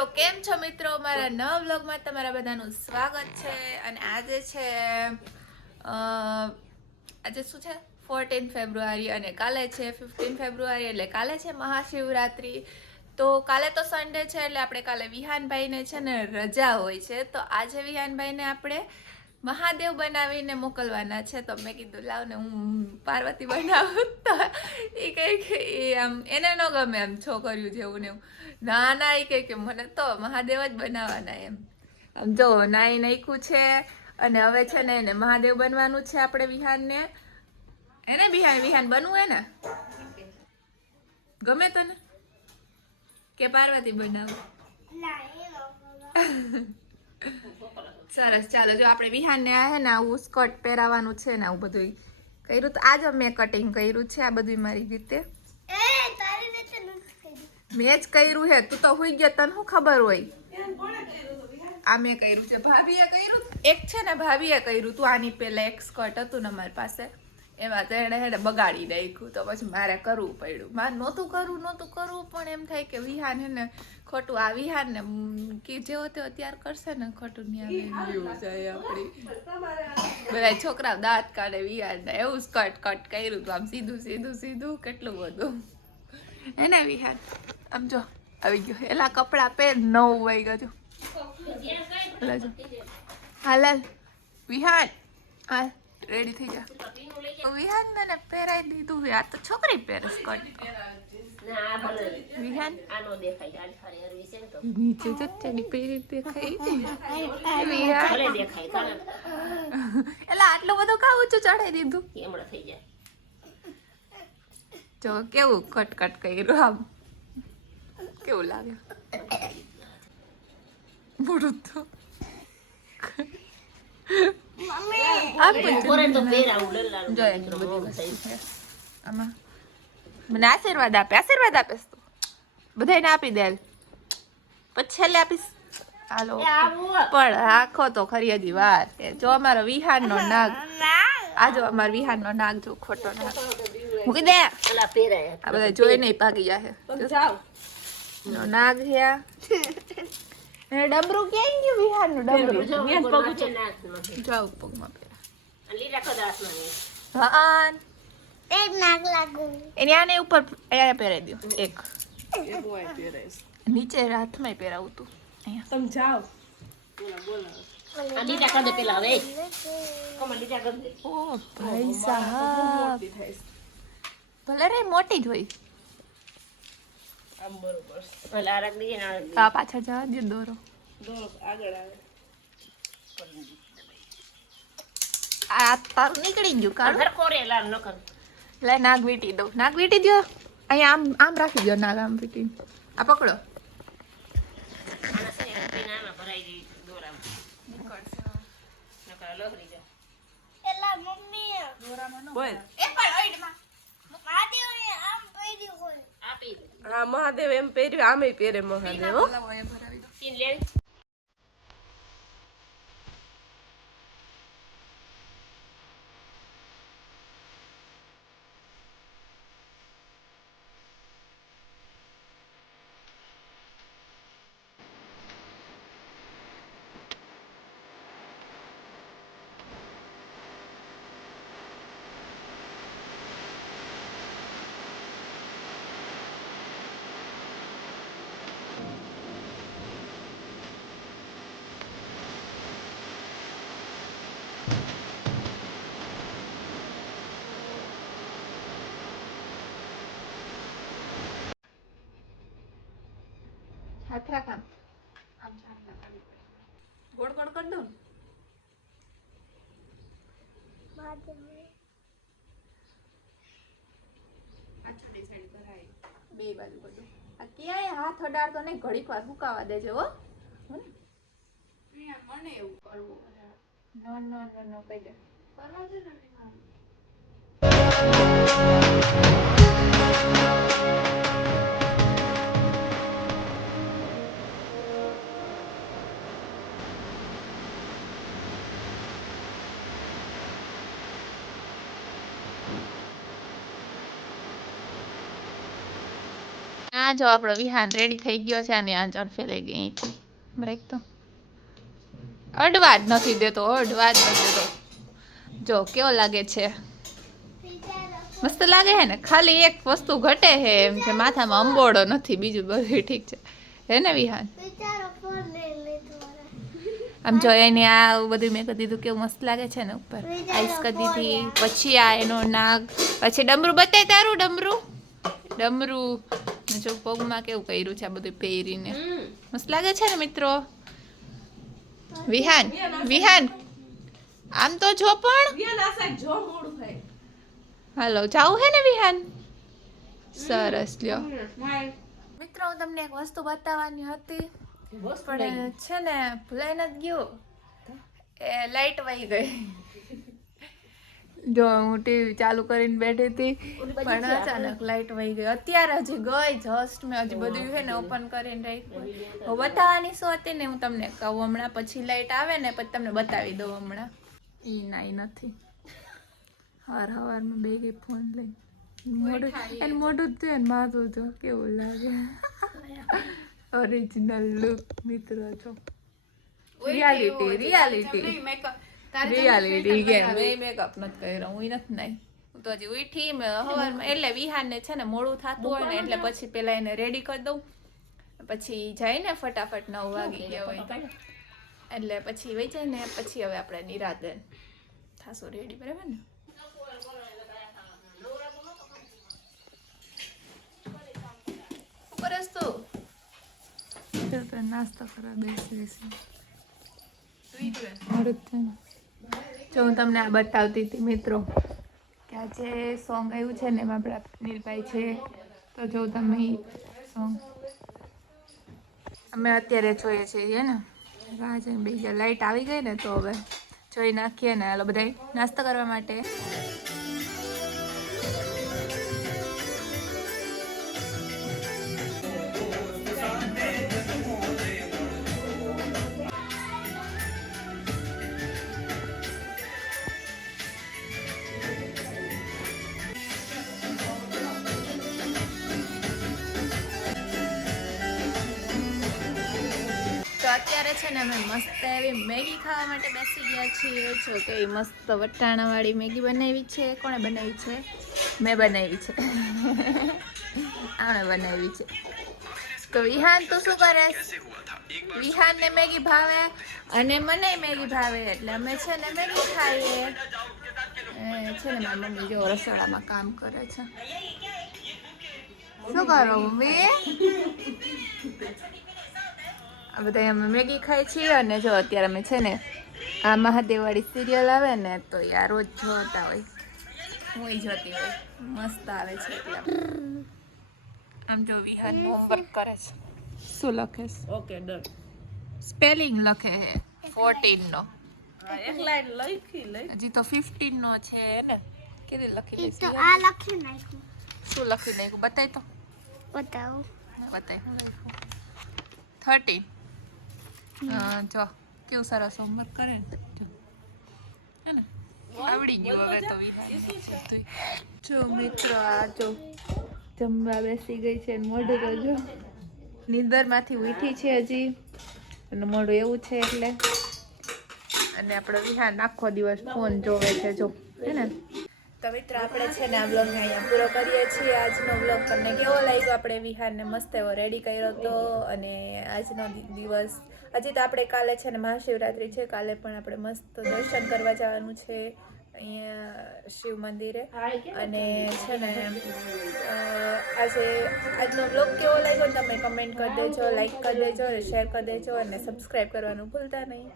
તો કેમ છો મિત્રો, મારા નવા વ્લોગમાં તમારા બધાનું સ્વાગત છે. અને આજે છે આજે શું છે 14 ફેબ્રુઆરી અને કાલે છે 15 ફેબ્રુઆરી, એટલે કાલે છે મહાશિવરાત્રી. તો કાલે તો સન્ડે છે એટલે આપણે કાલે વિહાનભાઈને છે ને રજા હોય છે, તો આજે વિહાનભાઈને આપણે મહાદેવ બનાવીને મોકલવાના છે. તો મેં કીધું લાવ ને હું પાર્વતી બનાવું, તો એ કહે કે એ આમ એને ન ગમે એમ છોકરીયું જેવું ને એવું. ના ના, એ કહે કે મને તો મહાદેવ જ બનાવવાના એમ. આમ જો નાઈ નાખ્યું છે અને હવે છે ને એને મહાદેવ બનવાનું છે આપણે વિહાનને. એને વિહાન બનવું હે ને? ગમે તને કે પાર્વતી બનાવું? સરસ, ચાલો. જો આપણે વિહાનને આ હે ને આવું સ્કર્ટ પહેરાવાનું છે ને આવું બધું કર્યું. તો આજ મેં કટિંગ કર્યું છે આ બધું મારી રીતે. મેં જ કર્યું હે, તું તો હુઈ ગયો, તને શું ખબર હોય? આ મેં કર્યું છે, ભાભીએ કર્યું. એક છે ને ભાભીએ કર્યું તું આની પહેલા એક સ્કર્ટ હતું ને મારી પાસે, એમાં તો એને બગાડી નાખ્યું. તો પછી મારે કરવું પડ્યું. મારે નહોતું કરવું પણ એમ થાય કે વિહાન હે ને ખોટું આ વિહાન ને કે જેવો તેવો તૈયાર કરશે ને ખોટું ન્યા જાય આપણી. બધા છોકરાઓ દાંત કાઢે વિહાન ને એવું સ્કર્ટ કટ કર્યું તું, આમ સીધું કેટલું બધું હે ને વિહાન. આમ જો આવી ગયો એલા કપડાં પહેર, 9 વાગ્યા જો. હાલ વિહાન, હાલ રેડી થઈ જા. વિહાન ને પહેરાઈ દીધું. આ તો છોકરી પહેરે સ્કર્ટ. વિહાન નીચે જતી પહેરી દેખાય. એલા આટલું બધું કા ઊંચું ચડાઈ દીધું? જો કેવું કટ કર્યું, આમ કેવું લાગે મોડું તો. આમાં મને આશીર્વાદ આપીશ તું, બધાને આપી દે પછી છેલ્લે આપીશ. હાલો પણ રાખો તો ખરી, હજી વાર. જો અમારો વિહાન નો નાગ, આ જો અમારો વિહાન નો નાગ, જો ખોટો નાગ મૂકી દે. આ બધા જોઈને ભાગી જાય. નાગ છે ડમરું ક્યાં ગયું? વિહાન નું ડમરું જાવ પગમાં પહેરા. એની આને ઉપર પહેરાવી દો એક. નીચે હાથમાં પહેરાવું તું. સમજાવ. ઓ ભાઈ સાહેબ, ભલે રે મોટી જ હોય. પાછળ જવા દે, દોરો આગળ આવે. આ તારું નીકળી ગયું કાઢો. લે નાગ વીટી દો, નાગ વીટી દો. અહીંયા આમ રાખી દો નાગ, આમ વીટી. આ પકડો. હા મહાદેવ એમ પહેર્યું, આમે પહેરે મહાદેવ. હાથ રાખ આમ. ગોળ ગોળ કરી દઉં. બે બાજુ બધું. આ ક્યાંય હાથ અડાડતો નહીં, ઘડીક વાર સુકાવા દેજો હો. મને એવું કરવું. નો કહી દે. કરવા દે ને. આ જો આપણો વિહાન રેડી થઈ ગયો છે અને આ જો ફેલાઈ ગઈ અહીંથી. બ્રેક તો અડવા જ નથી દેતો, અડવા જ નથી દેતો. જો કેવો લાગે છે, મસ્ત લાગે છે ને. ખાલી એક વસ્તુ ઘટે છે એમ છે, માથામાં અંબોડો નથી, બીજું બધું ઠીક છે. હે ને વિહાન? આમ જો એને આ બધું મેં કરી દીધું, કેવું મસ્ત લાગે છે ને. ઉપર આઈસ કરી દીધી, પછી આ એનો નાગ, પછી ડમરું બતાય તારું ડમરું. જો પગમાં કેવું કર્યું છે આ બધું પહેરીને, મસ્ત લાગે છે ને મિત્રો. વિહાન આમ તો જો પણ હાલો જાવું હે ને વિહાન? સરસ લ્યો મિત્રો, હું તમને એક વસ્તુ બતાવવાની હતી પણ છે ને ભૂલાઈ નથી ગયું, એ લાઈટ વહી ગઈ. જો હું ટીવી ચાલુ કરીને બેઠી હતી પણ અચાનક લાઈટ વહી ગઈ. અત્યારે હજી ગઈ જસ્ટ, મેં હજી બધું છે ને ઓપન કરીને રાખ્યું. હું બતાવવાની શું હતી ને હું તમને કહું હમણાં, પછી લાઈટ આવે ને પછી તમને બતાવી દઉં. હમણાં ઈ નાઈ નથી, હવારમાં બે ગઈ ફોન લઈ મોઢું જ ને માથું જો કેવું લાગે. ઓરિજિનલ લુક મિત્રો, જો રિયાલિટી કે મેં મેકઅપ નથી કર્યો, હું નથી નાઈ. હું તો હજી ઉઠી હવારમાં, એટલે વિહાનને છે ને મોડું થતું હોય ને એટલે પછી પેલા એને રેડી કરી દઉં, પછી જાય ને ફટાફટ 9 વાગી ગયા હોય એટલે પછી વહી જાય ને પછી હવે આપણે નિરાદન થાશું રેડી, બરાબર ને? ઉપર તો નાસ્તો કરવા બેસી જો હું તમને આ બતાવતી હતી મિત્રો કે આજે સોંગ આવ્યું છે ને એમાં આપણા નીલભાઈ છે, તો જો તમે સોંગ અમે અત્યારે જોઈએ છીએ ને રાહ જોઈને બીજા લાઈટ આવી ગઈ ને તો હવે જોઈ નાખીએ ને હાલો બધા નાસ્તો કરવા માટે. અત્યારે છે ને અમે મસ્ત એવી મેગી ખાવા માટે બેસી ગયા છીએ. જો કે મસ્ત વટાણાવાળી મેગી બનાવી છે. કોણે બનાવી છે? મેં બનાવી છે. આણે બનાવી છે. તો વિહાન તું શું કરે? વિહાનને મેગી ભાવે અને મને મેગી ભાવે એટલે અમે છે ને મેગી ખાઈએ. છે ને મારી મમ્મી જો રસોડામાં કામ કરે છે. શું કરો મમ્મી? આ બધા અમે મેગી ખાઈ છીએ અને જો અત્યારે અમે છે ને આ મહાદેવવાળી સિરિયલ આવે ને તો યાર રોજ જોતા હોય, હું જોતી હોય, મસ્ત આવે છે એટલે. આમ જો વિહાન હોમવર્ક કરે છે. શું લખે છે? Okay done. સ્પેલિંગ લખે છે 14 નો. એક લાઈન લખી હજી તો 15 નો છે ને. કેવી લખી લે તો આ લખી નાખ્યું. શું લખી નાખ્યું બતાય તો. બતાવો. બતાય 13. જો કેવું સરસ હોમવર્ક કરે ને, હે ને આવડી ગયું હવે તો વિહાન. જો મિત્રો આ જો જમવા બેસી ગઈ છે, મોઢું તો જો નીંદરમાંથી ઉઠી છે હજી અને મોઢું એવું છે એટલે. અને આપણો વિહાન આખો દિવસ ફોન જોવે છે જો, હે ને. તો મિત્રો આપણે છે ને આ બ્લોગને અહીંયા પૂરો કરીએ છીએ. આજનો બ્લોગ તમને કેવો લાગ્યો? આપણે વિહારને મસ્ત એવો રેડી કર્યો હતો અને આજનો દિવસ હજી તો આપણે કાલે છે ને મહાશિવરાત્રિ છે, કાલે પણ આપણે મસ્ત દર્શન કરવા જવાનું છે અહીંયા શિવ મંદિરે. અને છે ને આજનો બ્લોગ કેવો લાગ્યો તમે કમેન્ટ કરી દેજો, લાઈક કરી દેજો, શેર કરી દેજો અને સબસ્ક્રાઈબ કરવાનું ભૂલતા નહીં.